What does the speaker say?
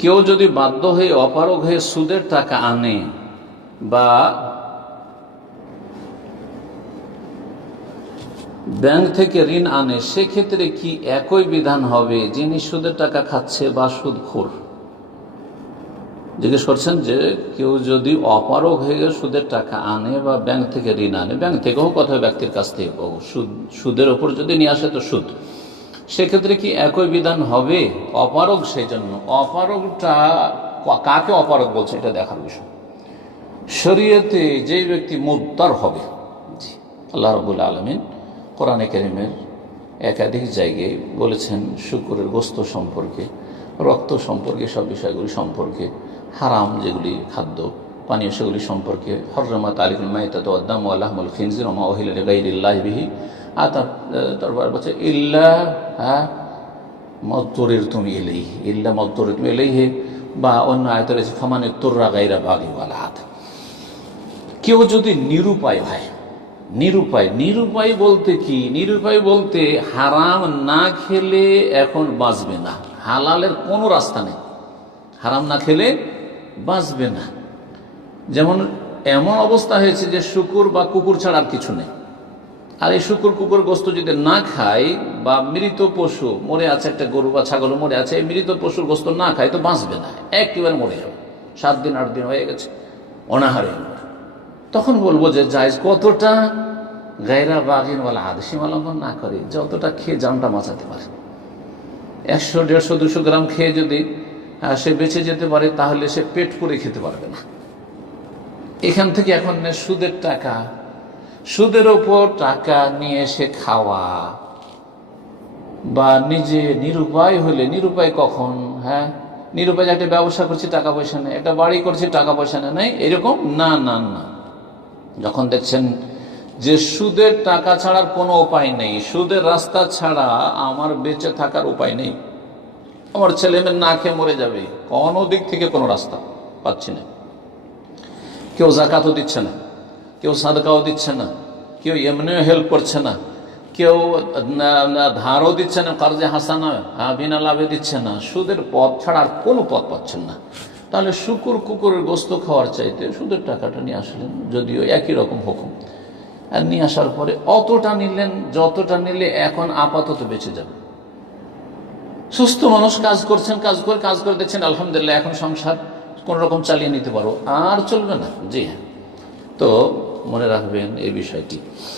কেউ যদি বাধ্য হয়ে অপারগ হয়ে সুদের টাকা আনে বা ব্যাংক থেকে ঋণ আনে, সেক্ষেত্রে কি একই বিধান হবে যিনি সুদের টাকা খাচ্ছে বা সুদখোর? জিজ্ঞেস করছেন যে কেউ যদি অপারগ হয়ে সুদের টাকা আনে বা ব্যাংক থেকে ঋণ আনে, ব্যাংক থেকে হোক অথবা ব্যক্তির কাছ থেকে হোক, সুদের ওপর যদি নিয়ে আসে তো সুদ, সেক্ষেত্রে কি একই বিধান হবে? অপারগ, সেই জন্য অপারগটা কাকে অপারগ বলছে এটা দেখার বিষয়। শরীয়তে যেই ব্যক্তি মুদ্দার হবে, আল্লাহ রাব্বুল আলামিন কোরআনে কারীমের একাধিক জায়গায় বলেছেন শুকরের গোশত সম্পর্কে, রক্ত সম্পর্কে, সব বিষয়গুলি সম্পর্কে, হারাম যেগুলি খাদ্য পানীয় সেগুলি সম্পর্কে, হররমাত আলাইকুমুল মাইতাতু ওয়াদ-দামু ওয়া লাহমুল খিনজির ওয়া মা উহিল্লা লিগাইরিল্লাহি বিহি, আর তারপর বলছে ইল্লা মাদতুরিরতুম ইলাইহি, ইল্লা মাদতুরিরতুম ইলাইহি, বা অন্য আয়াতে রয়েছে ফামানিত্তুররা গায়রা বাগি ওয়ালা আদ। কেউ যদি নিরুপায় হয়, নিরুপায় বলতে কি? নিরুপায় বলতে হারাম না খেলে এখন বাঁচবে না, হালালের কোনো রাস্তা নেই, হারাম না খেলে বাঁচবে না। যেমন এমন অবস্থা হয়েছে যে শুকুর বা কুকুর ছাড়া আর কিছু নেই, আর এই শুকুর কুকুর গোশত যদি না খায় বা মৃত পশু মরে আছে, একটা গরু বা ছাগল মরে আছে, এই মৃত পশুর গোশত না খায় তো বাঁচবে না, একেবারে মরে যাবে, 7 দিন 8 দিন হয়ে গেছে অনাহারে। তখন বলবো যে জায়েজ কতটা? গায়রা বাগিন ওয়ালা আদ, সীমা লঙ্ঘন না করে যতটা খেয়ে জানটা বাঁচাতে পারে। 100, 150, 200 গ্রাম খেয়ে যদি সে বেঁচে যেতে পারে, তাহলে সে পেট পুরে খেতে পারবে না। এখান থেকে এখন সুদের টাকা, সুদের ওপর টাকা নিয়ে সে খাওয়া, বা নিজে নিরুপায় হলে, নিরুপায় কখন? নিরুপায় একটা ব্যবসা করছি টাকা পয়সা নেই, একটা বাড়ি করছি টাকা পয়সা নেই, এরকম না। যখন দেখছেন যে সুদের টাকা ছাড়ার কোনো উপায় নেই, সুদের রাস্তা ছাড়া আমার বেঁচে থাকার উপায় নেই, আমার ছেলে মেয়ে না খেয়ে মরে যাবে, কোনো দিক থেকে কোনো রাস্তা পাচ্ছি না, কেউ যাকাতও দিচ্ছে না, কেউ সাদকাও দিচ্ছে না, কেউ এমনিও হেল্প করছে না, কেউ ধারও দিচ্ছে না, কার্জে হাসানা বিনা লাভে দিচ্ছে না, সুদের পথ ছাড়া আর কোনো পথ পাচ্ছেন না। তাহলে শুকুর কুকুরের গোশত খাওয়ার চাইতে সুদের টাকাটা নিয়ে আসলেন, যদিও একই রকম হুকুম, আর নিয়ে আসার পরে অতটা নিলেন যতটা নিলে এখন আপাতত বেঁচে যাবে। সুস্থ মানুষ কাজ করছেন, কাজ করে দেখছেন আলহামদুলিল্লাহ এখন সংসার কোন রকম চালিয়ে নিতে পারো, আর চলবে না। জি হ্যাঁ, তো মনে রাখবেন এই বিষয়টি।